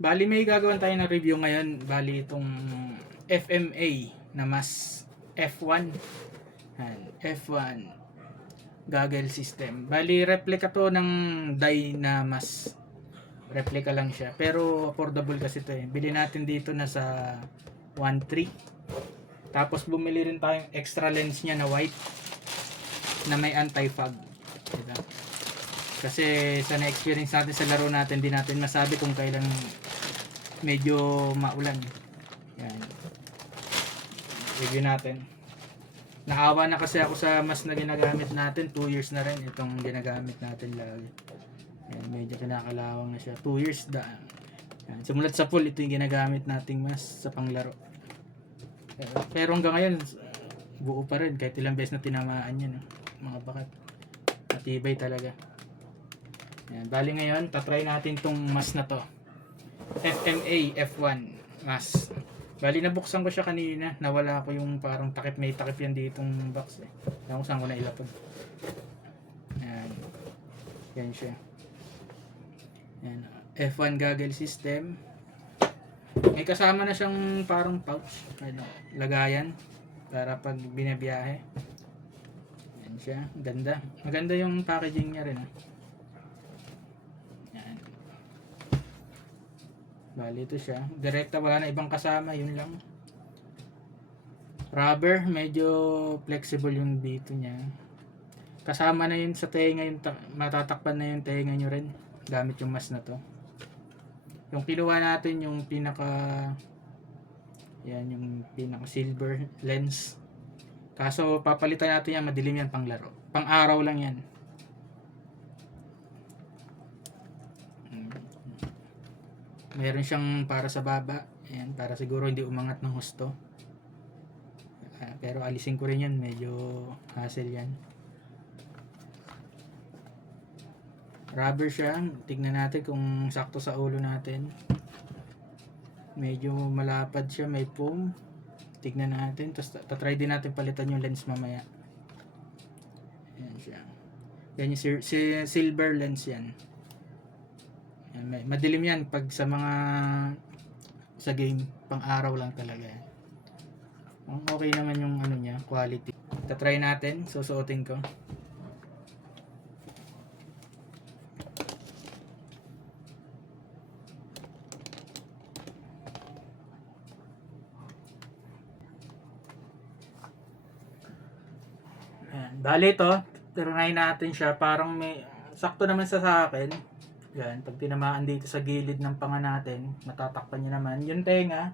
Bali may gagawin tayo ng review ngayon. Bali itong FMA na mas F1. F1 goggle system. Bali replica to ng Dynamas. Replica lang siya. Pero affordable kasi to eh. Bili natin dito na sa 1.3. Tapos bumili rin tayong extra lens niya na white na may anti-fog. Diba? Kasi sa na-experience natin sa laro natin, di natin masabi kung kailan medyo maulan. Yan. Review natin. Naawa na kasi ako sa mas na ginagamit natin. 2 years na rin itong ginagamit natin lagi. Yan, medyo kinakalawang na siya. 2 years da. Yan. Sumulat sa full, ito yung ginagamit nating mas sa panglaro. Pero hanggang ngayon, buo pa rin. Kahit ilang beses na tinamaan yan. Mga bakat. Matibay talaga. Yan. Bali ngayon, tatry natin tong mas na to. FMA F1 mas. Bali nabuksan ko siya kanina, nawala ko yung parang takip, may takip yan ditong box eh. Kung saan ko na ilapag. Yan. Yan siya. Yan. F1 goggle system. May kasama na siyang parang pouch, ano, lagayan para pag binabiyahe. Yan siya, ganda. Maganda yung packaging niya rin. Bali ito siya. Direkta, wala na ibang kasama, yun lang. Rubber, medyo flexible yung dito niya. Kasama na yun sa tenga, yung matatakpan na yung tenga nyo rin. Gamit yung mas na to. Yung kinuha natin, yung pinaka yan, yung pinaka silver lens. Kaso papalitan natin yan, madilim yan pang laro. Pang araw lang yan. Meron siyang para sa baba. Ayan, para siguro hindi umangat ng husto. Pero alisin ko rin yan. Medyo hassle yan. Rubber siya. Tignan natin kung sakto sa ulo natin. Medyo malapad siya. May foam. Tignan natin. Tapos tatry din natin palitan yung lens mamaya. Ayan siya. Yan yung silver lens yan. Madilim yan pag sa mga sa game, pang araw lang talaga. Okay naman yung ano niya, quality. Tatry natin, susuotin ko. Ayan, bali ito, try natin siya, parang may sakto naman sa akin. Yan, pag tinamaan dito sa gilid ng panga natin, matatakpan niya naman. Yung tenga,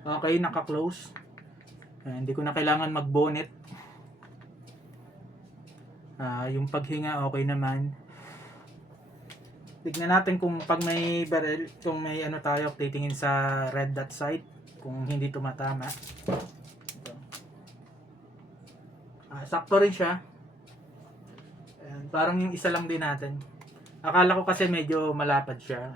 okay, naka-close. Hindi ko na kailangan mag-bonnet. Yung paghinga, okay naman. Tignan natin kung pag may barrel, kung may ano tayo, titingin sa red dot sight, kung hindi tumatama. Ito. Sakto rin siya. Parang yung isa lang din natin. Akala ko kasi medyo malapad siya.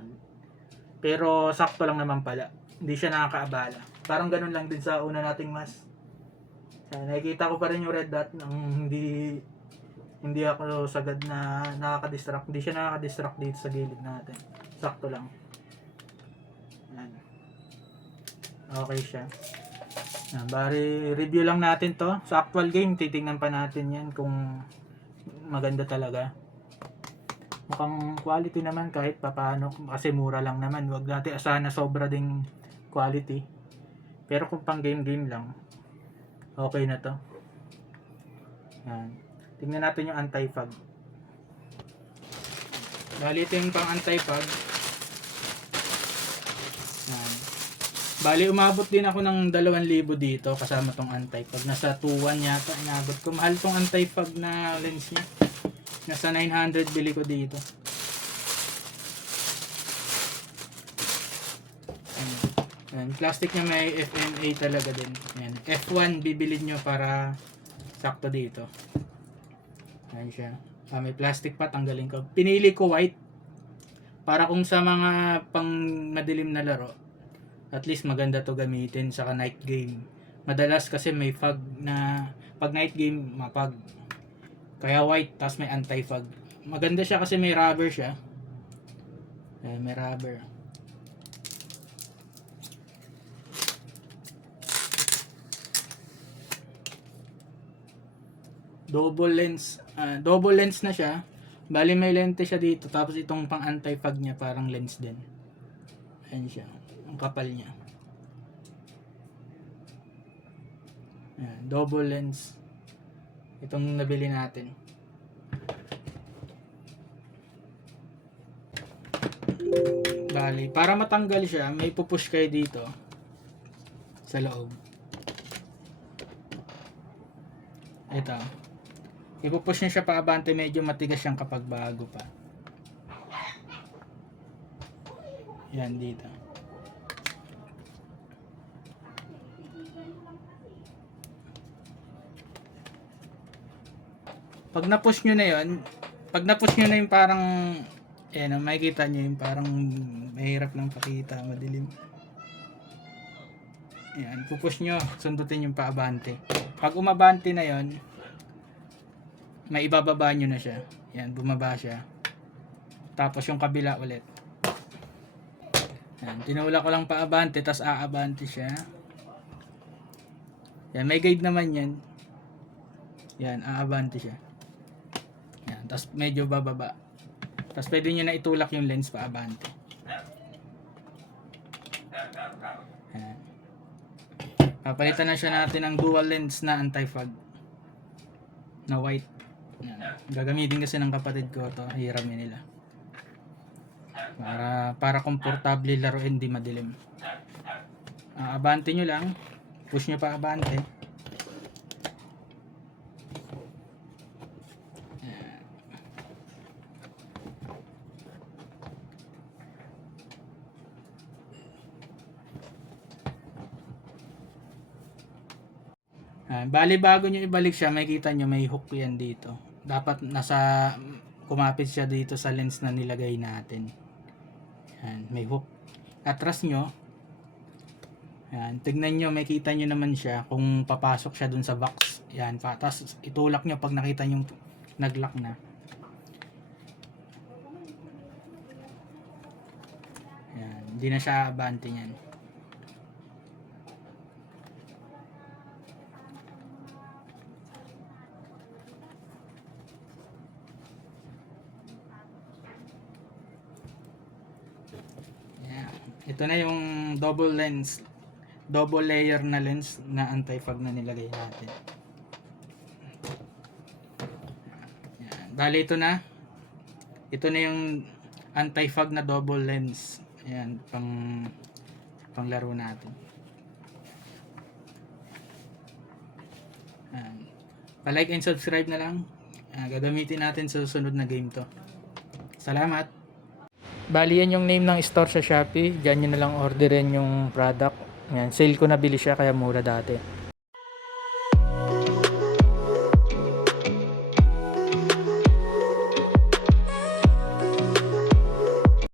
Pero sakto lang naman pala. Hindi siya nakakaabala. Parang ganun lang din sa una nating mas. Nakikita ko pa rin yung red dot nang hindi ako sagad na nakaka-distract. Hindi siya nakaka-distract dito sa gilid natin. Sakto lang. Yan. Okay siya. Bari review lang natin to. Sa actual game, titingnan pa natin yan kung maganda talaga. Mukhang quality naman kahit papaano kasi mura lang naman. Huwag natin asahan na sobra ding quality. Pero kung pang game lang, okay na to. Yan. Tingnan natin yung anti-fog. Bali ito yung pang anti-fog. Yan. Bali umabot din ako ng 2,000 dito kasama tong anti-fog. Nasa 2,1 yata inabot ko. Mahal tong anti-fog na lens niya. Nasa 900 bili ko dito. Ayan. Plastic niya may FMA talaga din. Ayan. F1 bibilin nyo para sakto dito. Ayan siya. May plastic pa, tanggalin ko. Pinili ko white para kung sa mga pang madilim na laro, at least maganda to gamitin sa night game. Madalas kasi may fog na pag night game mapag. Kaya white, tapos may anti-fog. Maganda siya kasi may rubber siya. May rubber. double lens na siya. Bali may lente siya dito, tapos itong pang anti-fog niya parang lens din. Ayan siya, ang kapal niya. Ayan, double lens. Itong nabili natin. Bali, para matanggal siya, may pupush kayo dito sa loob. Ito. Ipupush niya siya paabante, medyo matigas siyang kapag bago pa. Yan dito. Pag na-push nyo na yun, pag na-push nyo na yung parang, ayan, makikita nyo yung parang mahirap lang pakita, madilim. Ayan, pupush nyo, sundutin yung paabante. Pag umabante na yon, may ibababa nyo na siya. Ayan, bumaba siya. Tapos yung kabila ulit. Ayan, tinulak ko lang paabante, tas aabante siya. Ayan, may guide naman yan. Ayan, aabante siya. Ayan, tas medyo bababa. Tas pwede nyo na itulak yung lens paabante. Ayan. Papalitan na siya natin ng dual lens na anti-fog na white. Ayan. Gagamitin kasi ng kapatid ko to, hiramin nila. Para komportable laruin, di madilim. Abante nyo lang, push nyo pa abante. Bali bago nyo ibalik siya, makikita nyo may hook yan dito. Dapat kumapit siya dito sa lens na nilagay natin. Yan, may hook. Atras nyo. Yan, tignan nyo, makikita nyo naman siya kung papasok siya dun sa box. Yan, tapos itulak nyo pag nakita nyo nag-lock na. Yan, hindi na siya abante yan. Ito na yung double layer na lens na anti-fog na nilagay natin. Yan. Bali ito na yung anti-fog na double lens. Ayan, pang laro natin. Ayan. Pa-like and subscribe na lang. Gagamitin natin sa susunod na game to. Salamat! Bali yan yung name ng store sa Shopee. Diyan nyo na lang orderin yung product. Yan, sale ko nabili siya kaya mura dati.